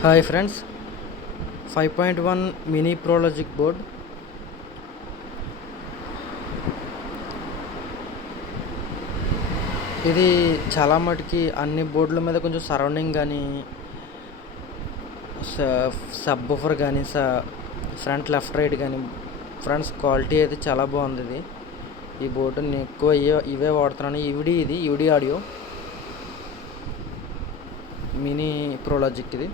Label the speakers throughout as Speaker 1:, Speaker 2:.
Speaker 1: Hi friends five point one mini pro logic board. ఇది చాలా మటుకి అన్ని బోర్డుల మీద కొంచెం సరౌండింగ్ కానీ సబ్ బఫర్ కానీ స ఫ్రంట్ లెఫ్ట్ రైట్ కానీ ఫ్రంట్స్ క్వాలిటీ అయితే చాలా బాగుంది ఇది. ఈ బోర్డు నేను ఎక్కువ ఇవే ఇవే వాడుతున్నాను. ఈవిడి ఇది ఈవిడి ఆడియో. మినీ ప్రోలాజిక్ ఇది.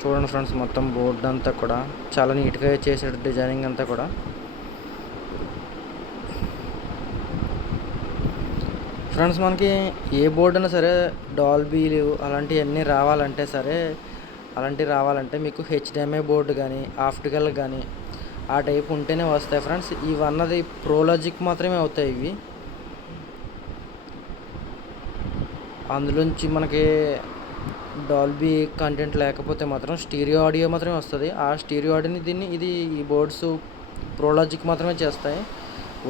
Speaker 1: చూడండి ఫ్రెండ్స్ మొత్తం బోర్డు అంతా కూడా చాలా నీట్గా చేసాడు డిజైనింగ్ అంతా కూడా. ఫ్రెండ్స్ మనకి ఏ బోర్డు అయినా సరే డాల్బీలు అలాంటివన్నీ రావాలంటే సరే అలాంటివి రావాలంటే మీకు హెచ్డిఎంఐ బోర్డు కానీ ఆప్టికల్ కానీ ఆ టైప్ ఉంటేనే వస్తాయి ఫ్రెండ్స్. ఇవన్నది ప్రోలాజిక్ మాత్రమే అవుతాయి ఇవి. అందులోంచి మనకి డాల్బీ కంటెంట్ లేకపోతే మాత్రం స్టీరియో ఆడియో మాత్రమే వస్తుంది. ఆ స్టీరియో ఆడియోని దీన్ని ఇది ఈ బోర్డ్స్ ప్రోలాజిక్ మాత్రమే చేస్తాయి.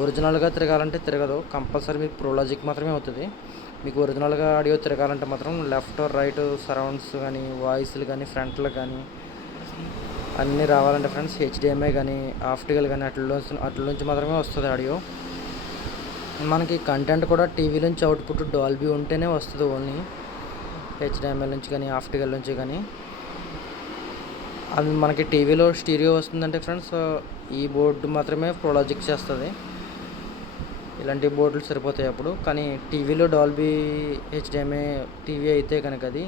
Speaker 1: ఒరిజినల్గా తిరగాలంటే తిరగదు. కంపల్సరీ మీకు ప్రోలాజిక్ మాత్రమే అవుతుంది. మీకు ఒరిజినల్గా ఆడియో తిరగాలంటే మాత్రం లెఫ్ట్ రైట్ సరౌండ్స్ కానీ వాయిస్లు కానీ ఫ్రంట్లు కానీ అన్నీ రావాలంటే ఫ్రెండ్స్ హెచ్డిఎంఐ కానీ ఆప్టికల్ కానీ అట్లలోంచి అట్లలోంచి మాత్రమే వస్తుంది ఆడియో. మనకి కంటెంట్ కూడా టీవీ నుంచి అవుట్పుట్ డాల్బీ ఉంటేనే వస్తుంది ఓన్లీ. హెచ్డిఎంఎల్ నుంచి కానీ ఆఫ్టికల్ నుంచి కానీ. అది మనకి టీవీలో స్టీరియో వస్తుందంటే ఫ్రెండ్స్ ఈ బోర్డు మాత్రమే ప్రోలాజిక్ చేస్తుంది. ఇలాంటి బోర్డులు సరిపోతాయి అప్పుడు. కానీ టీవీలో డాల్బీ హెచ్డిఎంఏ టీవీ అయితే కనుక అది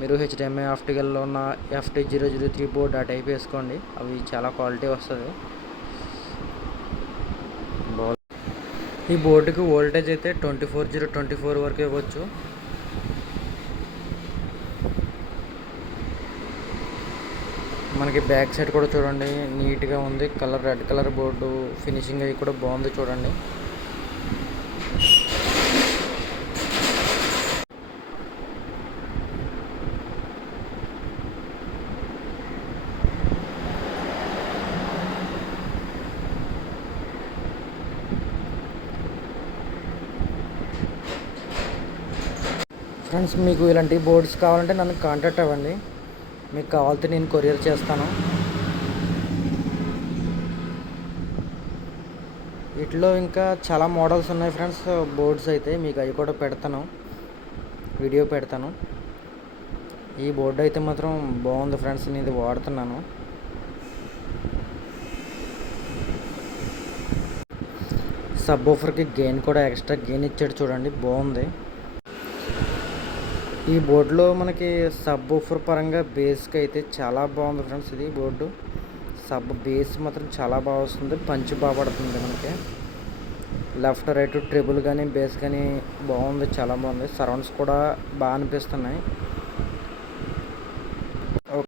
Speaker 1: మీరు హెచ్డిఎంఏ ఆఫ్టికల్లో ఉన్న FT zero zero three board ఆ టైప్ వేసుకోండి. అవి చాలా క్వాలిటీ వస్తుంది. ఈ బోర్డుకి వోల్టేజ్ అయితే twenty four zero twenty four వరకు ఇవ్వచ్చు. మనకి బ్యాక్ సైడ్ కూడా చూడండి నీట్గా ఉంది. Colour red colour board finishing అవి కూడా బాగుంది చూడండి. ఫ్రెండ్స్ మీకు ఇలాంటి బోర్డ్స్ కావాలంటే నన్ను కాంటాక్ట్ అవ్వండి. మీకు కావాలంటే నేను కొరియర్ చేస్తాను. వీటిలో ఇంకా చాలా మోడల్స్ ఉన్నాయి ఫ్రెండ్స్. బోర్డ్స్ అయితే మీకు అవి కూడా పెడతాను. వీడియో పెడతాను. ఈ బోర్డు అయితే మాత్రం బాగుంది ఫ్రెండ్స్. నేను ఇది వాడుతున్నాను. సబ్ ఆఫర్కి గెయిన్ కూడా ఎక్స్ట్రా గెయిన్ ఇచ్చాడు చూడండి. బాగుంది. ఈ బోర్డులో మనకి సబ్ ఊఫర్ పరంగా బేస్కి అయితే చాలా బాగుంది ఫ్రెండ్స్ ఇది బోర్డు. సబ్ బేస్ మాత్రం చాలా బాగా వస్తుంది. పంచి బాగా పడుతుంది మనకి. లెఫ్ట్ రైట్ ట్రిబుల్ కానీ బేస్ కానీ బాగుంది చాలా బాగుంది. సరౌండ్స్ కూడా బాగా అనిపిస్తున్నాయి.